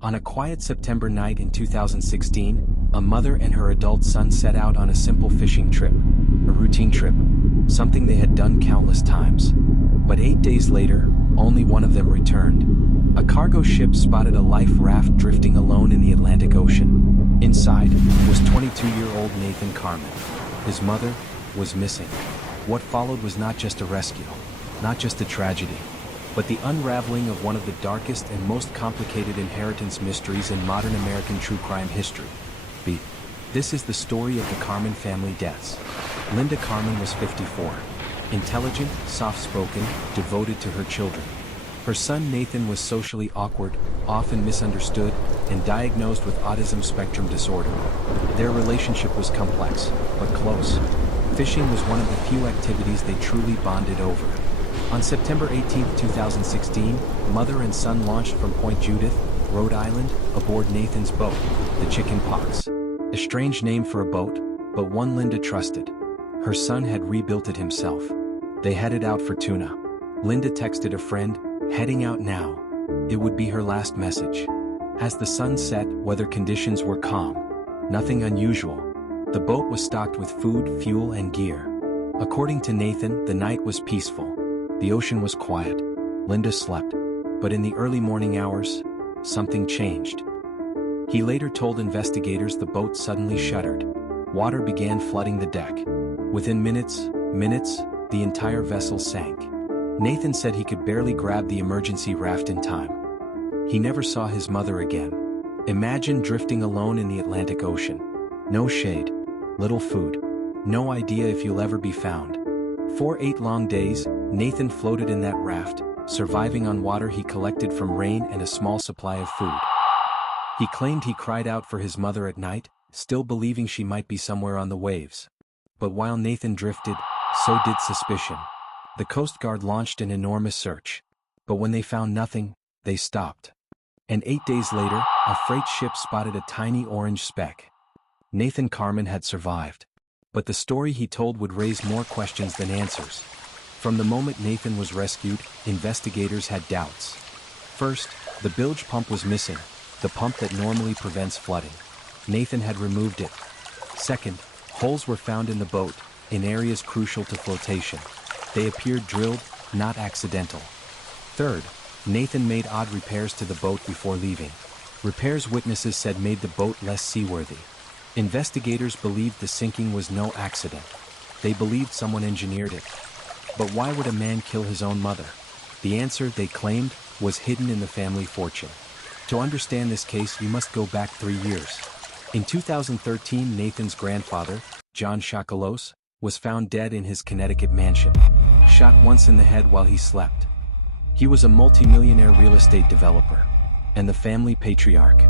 On a quiet September night in 2016, a mother and her adult son set out on a simple fishing trip. A routine trip, something they had done countless times. But 8 days later, only one of them returned. A cargo ship spotted a life raft drifting alone in the Atlantic Ocean. Inside was 22-year-old Nathan Carman. His mother was missing. What followed was not just a rescue, not just a tragedy, but the unraveling of one of the darkest and most complicated inheritance mysteries in modern American true crime history. This is the story of the Carman family deaths. Linda Carman was 54. Intelligent, soft-spoken, devoted to her children. Her son Nathan was socially awkward, often misunderstood, and diagnosed with autism spectrum disorder. Their relationship was complex, but close. Fishing was one of the few activities they truly bonded over. On September 18, 2016, mother and son launched from Point Judith, Rhode Island, aboard Nathan's boat, the Chicken Pox. A strange name for a boat, but one Linda trusted. Her son had rebuilt it himself. They headed out for tuna. Linda texted a friend, "Heading out now." It would be her last message. As the sun set, weather conditions were calm. Nothing unusual. The boat was stocked with food, fuel, and gear. According to Nathan, the night was peaceful. The ocean was quiet. Linda slept. But in the early morning hours, something changed. He later told investigators the boat suddenly shuddered. Water began flooding the deck. Within minutes, the entire vessel sank. Nathan said he could barely grab the emergency raft in time. He never saw his mother again. Imagine drifting alone in the Atlantic Ocean. No shade, little food, no idea if you'll ever be found. For 8 long days, Nathan floated in that raft, surviving on water he collected from rain and a small supply of food. He claimed he cried out for his mother at night, still believing she might be somewhere on the waves. But while Nathan drifted, so did suspicion. The Coast Guard launched an enormous search. But when they found nothing, they stopped. And 8 days later, a freight ship spotted a tiny orange speck. Nathan Carman had survived. But the story he told would raise more questions than answers. From the moment Nathan was rescued, investigators had doubts. First, the bilge pump was missing, the pump that normally prevents flooding. Nathan had removed it. Second, holes were found in the boat, in areas crucial to flotation. They appeared drilled, not accidental. Third, Nathan made odd repairs to the boat before leaving. Repairs witnesses said made the boat less seaworthy. Investigators believed the sinking was no accident. They believed someone engineered it. But why would a man kill his own mother? The answer, they claimed, was hidden in the family fortune. To understand this case, you must go back 3 years. In 2013, Nathan's grandfather, John Chakalos, was found dead in his Connecticut mansion, shot once in the head while he slept. He was a multimillionaire real estate developer, and the family patriarch.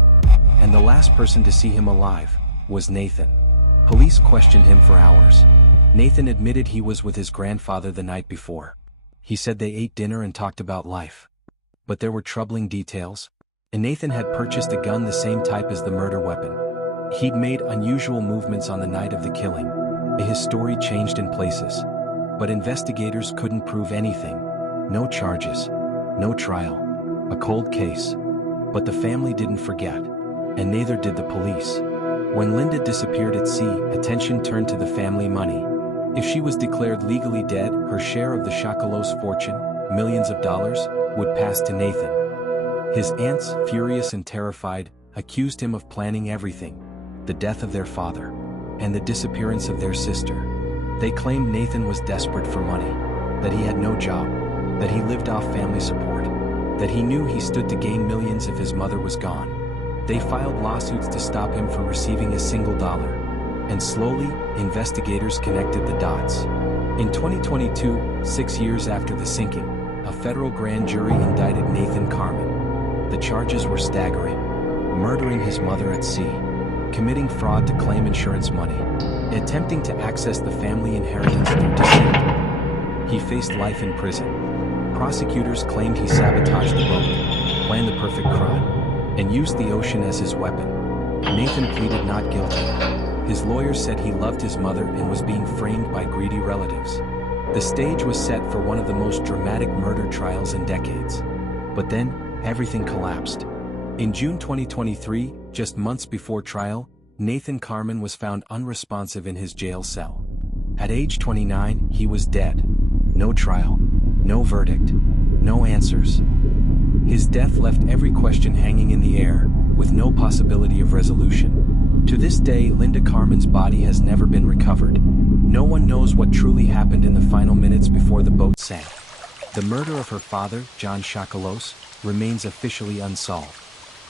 And the last person to see him alive was Nathan. Police questioned him for hours. Nathan admitted he was with his grandfather the night before. He said they ate dinner and talked about life. But there were troubling details. And Nathan had purchased a gun the same type as the murder weapon. He'd made unusual movements on the night of the killing. His story changed in places. But investigators couldn't prove anything. No charges. No trial. A cold case. But the family didn't forget. And neither did the police. When Linda disappeared at sea, attention turned to the family money. If she was declared legally dead, her share of the Chakalos fortune, millions of dollars, would pass to Nathan. His aunts, furious and terrified, accused him of planning everything: the death of their father, and the disappearance of their sister. They claimed Nathan was desperate for money, that he had no job, that he lived off family support, that he knew he stood to gain millions if his mother was gone. They filed lawsuits to stop him from receiving a single dollar. And slowly, investigators connected the dots. In 2022, 6 years after the sinking, a federal grand jury indicted Nathan Carman. The charges were staggering: murdering his mother at sea, committing fraud to claim insurance money, attempting to access the family inheritance through deceit. He faced life in prison. Prosecutors claimed he sabotaged the boat, planned the perfect crime, and used the ocean as his weapon. Nathan pleaded not guilty. His lawyers said he loved his mother and was being framed by greedy relatives. The stage was set for one of the most dramatic murder trials in decades. But then, everything collapsed. In June 2023, just months before trial, Nathan Carman was found unresponsive in his jail cell. At age 29, he was dead. No trial, no verdict, no answers. His death left every question hanging in the air, with no possibility of resolution. To this day, Linda Carman's body has never been recovered. No one knows what truly happened in the final minutes before the boat sank. The murder of her father, John Chakalos, remains officially unsolved.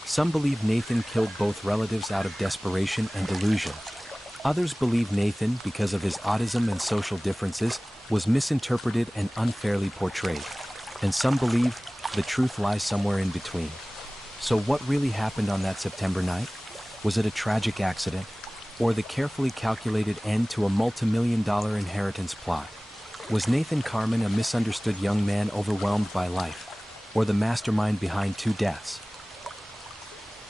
Some believe Nathan killed both relatives out of desperation and delusion. Others believe Nathan, because of his autism and social differences, was misinterpreted and unfairly portrayed. And some believe the truth lies somewhere in between. So what really happened on that September night? Was it a tragic accident, or the carefully calculated end to a multi-million-dollar inheritance plot? Was Nathan Carman a misunderstood young man overwhelmed by life, or the mastermind behind two deaths?